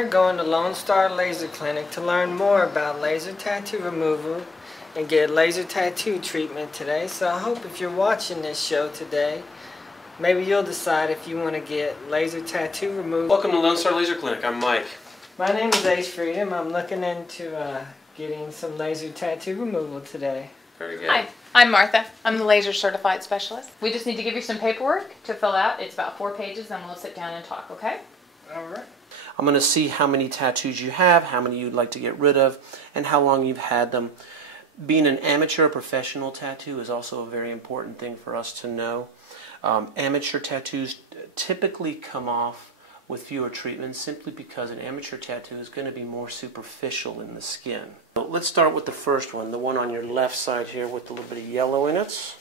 We're going to Lonestar Laser Clinic to learn more about laser tattoo removal and get laser tattoo treatment today. So I hope if you're watching this show today, maybe you'll decide if you want to get laser tattoo removal. Welcome to Lonestar Laser Clinic. I'm Mike. My name is Ace Freedom. I'm looking into getting some laser tattoo removal today. Very good. Hi, I'm Martha. I'm the laser certified specialist. We just need to give you some paperwork to fill out. It's about 4 pages, and we'll sit down and talk, okay? All right. I'm going to see how many tattoos you have, how many you'd like to get rid of, and how long you've had them. Being an amateur or professional tattoo is also a very important thing for us to know. Amateur tattoos typically come off with fewer treatments simply because an amateur tattoo is going to be more superficial in the skin. So let's start with the first one, the one on your left side here with a little bit of yellow in it.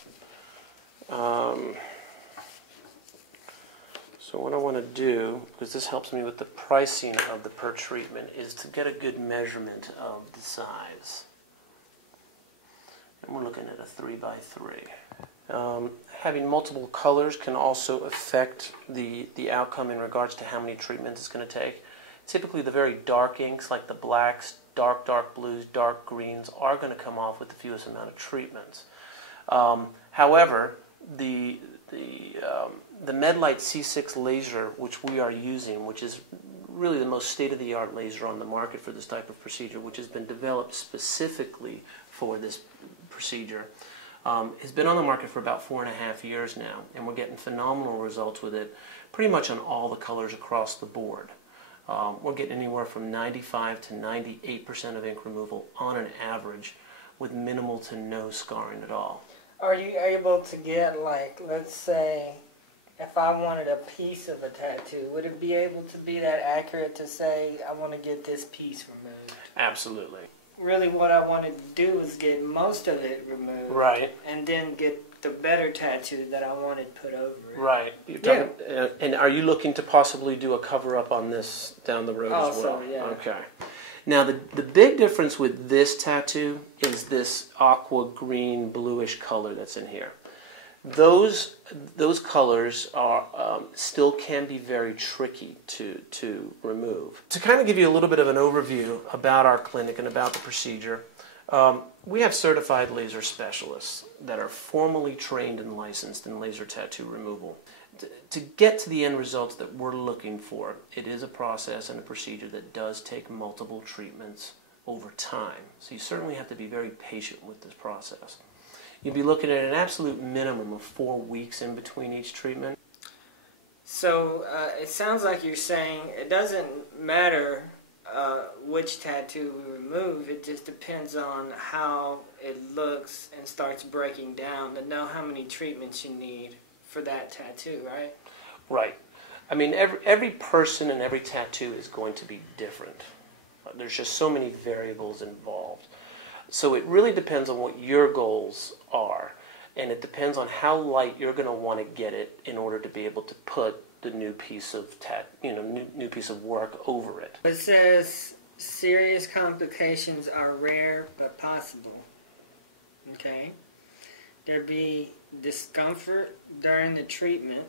So what I want to do, because this helps me with the pricing of the per treatment, is to get a good measurement of the size. And we're looking at a 3 by 3. Having multiple colors can also affect the outcome in regards to how many treatments it's going to take. Typically the very dark inks like the blacks, dark blues, dark greens are going to come off with the fewest amount of treatments. However, the MedLight C6 laser, which we are using, which is really the most state-of-the-art laser on the market for this type of procedure, which has been developed specifically for this procedure, has been on the market for about 4.5 years now, and we're getting phenomenal results with it pretty much on all the colors across the board. We're getting anywhere from 95 to 98% of ink removal on an average with minimal to no scarring at all. Are you able to get, like, let's say, if I wanted a piece of a tattoo, would it be able to be that accurate to say, I want to get this piece removed? Absolutely. Really what I wanted to do was get most of it removed. Right. And then get the better tattoo that I wanted put over it. Right. You're talking, and are you looking to possibly do a cover-up on this down the road as well? Also, yeah. Okay. Now, the big difference with this tattoo is this aqua green bluish color that's in here. Those colors are still can be very tricky to remove. To kind of give you a little bit of an overview about our clinic and about the procedure, we have certified laser specialists that are formally trained and licensed in laser tattoo removal. To get to the end results that we're looking for, it is a process and a procedure that does take multiple treatments over time. So you certainly have to be very patient with this process. You'll be looking at an absolute minimum of 4 weeks in between each treatment. So it sounds like you're saying it doesn't matter which tattoo we remove, it just depends on how it looks and starts breaking down to know how many treatments you need for that tattoo, right? Right. I mean, every person and every tattoo is going to be different. There's just so many variables involved. So it really depends on what your goals are, and it depends on how light you're going to want to get it in order to be able to put the new piece of new piece of work over it. It says serious complications are rare but possible. Okay. There be discomfort during the treatment.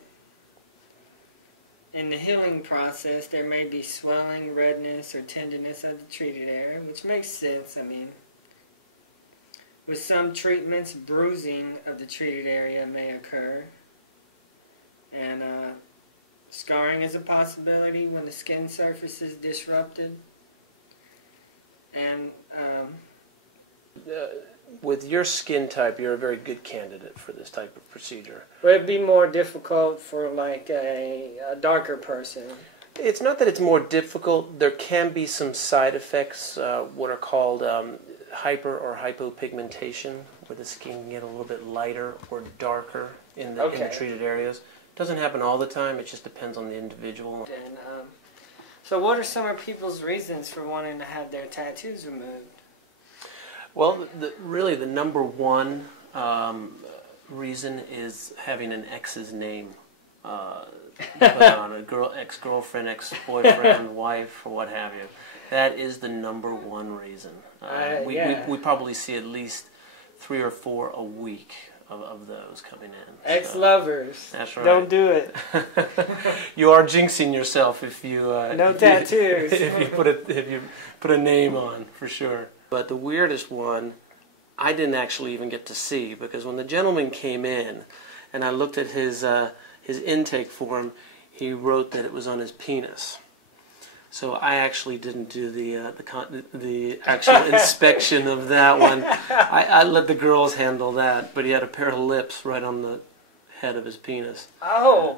In the healing process, there may be swelling, redness, or tenderness of the treated area, which makes sense. I mean, with some treatments, bruising of the treated area may occur, and scarring is a possibility when the skin surface is disrupted. And with your skin type, you're a very good candidate for this type of procedure. would it be more difficult for like a darker person? It's not that it's more difficult. There can be some side effects, what are called hyper or hypopigmentation, where the skin can get a little bit lighter or darker in the treated areas. It doesn't happen all the time. It just depends on the individual. And, so what are some of people's reasons for wanting to have their tattoos removed? Well, really the number one reason is having an ex's name put on, a ex-girlfriend, ex-boyfriend, wife, or what have you. That is the number one reason. We probably see at least 3 or 4 a week of those coming in. Ex-lovers. That's right. Don't do it. You are jinxing yourself if you no tattoos. if you put a name on, for sure. But the weirdest one, I didn't actually even get to see, because when the gentleman came in, and I looked at his intake form, he wrote that it was on his penis. So I actually didn't do the actual inspection of that one. I let the girls handle that, but he had a pair of lips right on the head of his penis. Oh,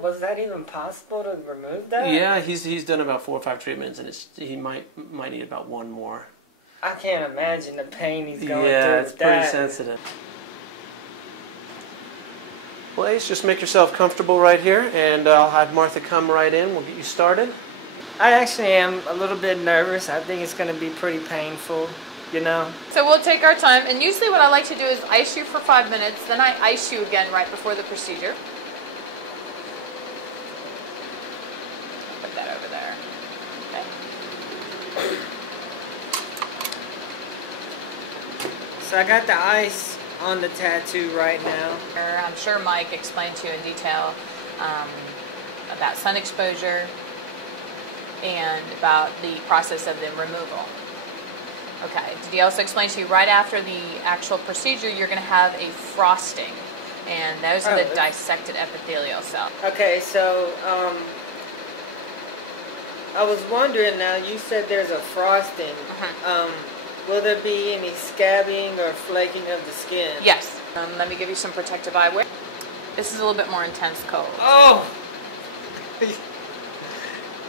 was that even possible to remove that? Yeah, he's done about 4 or 5 treatments, and he might need about one more. I can't imagine the pain he's going through. Yeah, it's with pretty that. sensitive. Well, Ace, just make yourself comfortable right here, and I'll have Martha come right in. We'll get you started. I actually am a little bit nervous. I think it's going to be pretty painful, you know. So we'll take our time, and usually what I like to do is ice you for 5 minutes, then I ice you again right before the procedure. Put that over there. Okay. So I got the ice on the tattoo right now. I'm sure Mike explained to you in detail about sun exposure and about the process of the removal. Okay, did he also explain to you right after the actual procedure you're going to have a frosting, and those are the dissected epithelial cells. Okay, so I was wondering, now you said there's a frosting. Will there be any scabbing or flaking of the skin? Yes. Let me give you some protective eyewear. This is a little bit more intense cold. Oh!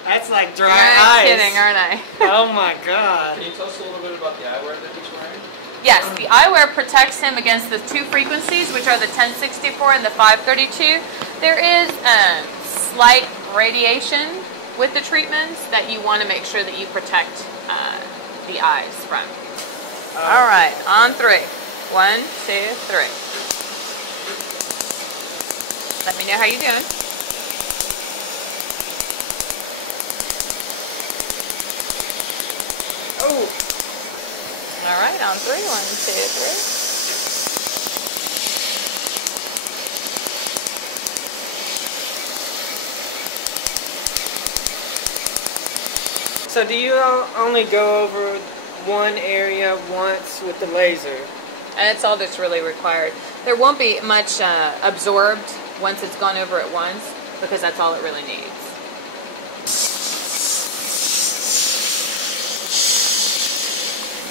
That's like dry I'm ice. kidding, aren't I? Oh my god. Can you tell us a little bit about the eyewear that he's wearing? Yes, the eyewear protects him against the 2 frequencies, which are the 1064 and the 532. There is slight radiation with the treatments that you want to make sure that you protect the eyes from. All right, on 3. 1, 2, 3. Let me know how you're doing. Oh! All right, on 3. 1, 2, 3. So do you only go over one area once with the laser? And it's all that's really required. There won't be much absorbed once it's gone over at once, because that's all it really needs.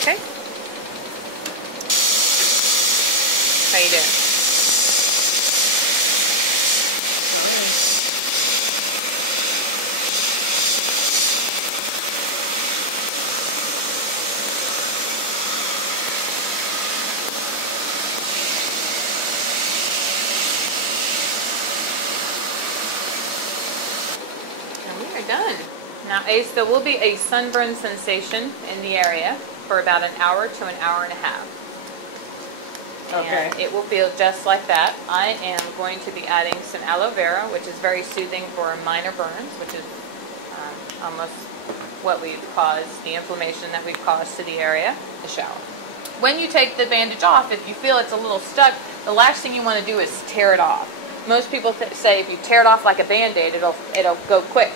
Okay. How you doing? Done. Now, Ace, there will be a sunburn sensation in the area for about an hour to an hour and a half. Okay. And it will feel just like that. I am going to be adding some aloe vera, which is very soothing for minor burns, which is almost what we've caused, the inflammation that we've caused to the area. The shower. When you take the bandage off, if you feel it's a little stuck, the last thing you want to do is tear it off. Most people say if you tear it off like a Band-Aid, it'll go quick.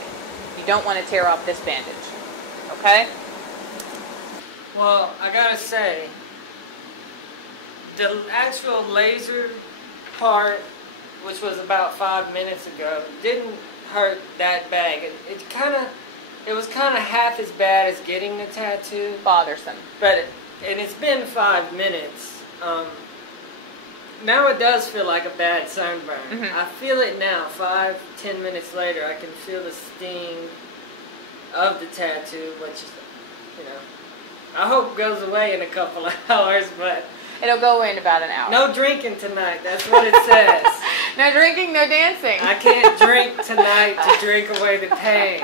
You don't want to tear off this bandage, okay? Well, I gotta say, the actual laser part, which was about 5 minutes ago, didn't hurt that bad. It was kind of half as bad as getting the tattoo. Bothersome. And it's been 5 minutes. Now it does feel like a bad sunburn. Mm-hmm. I feel it now. 5-10 minutes later, I can feel the sting of the tattoo, which, you know, I hope goes away in a couple of hours, but... It'll go away in about an hour. No drinking tonight, that's what it says. No drinking, no dancing. I can't drink tonight to drink away the pain.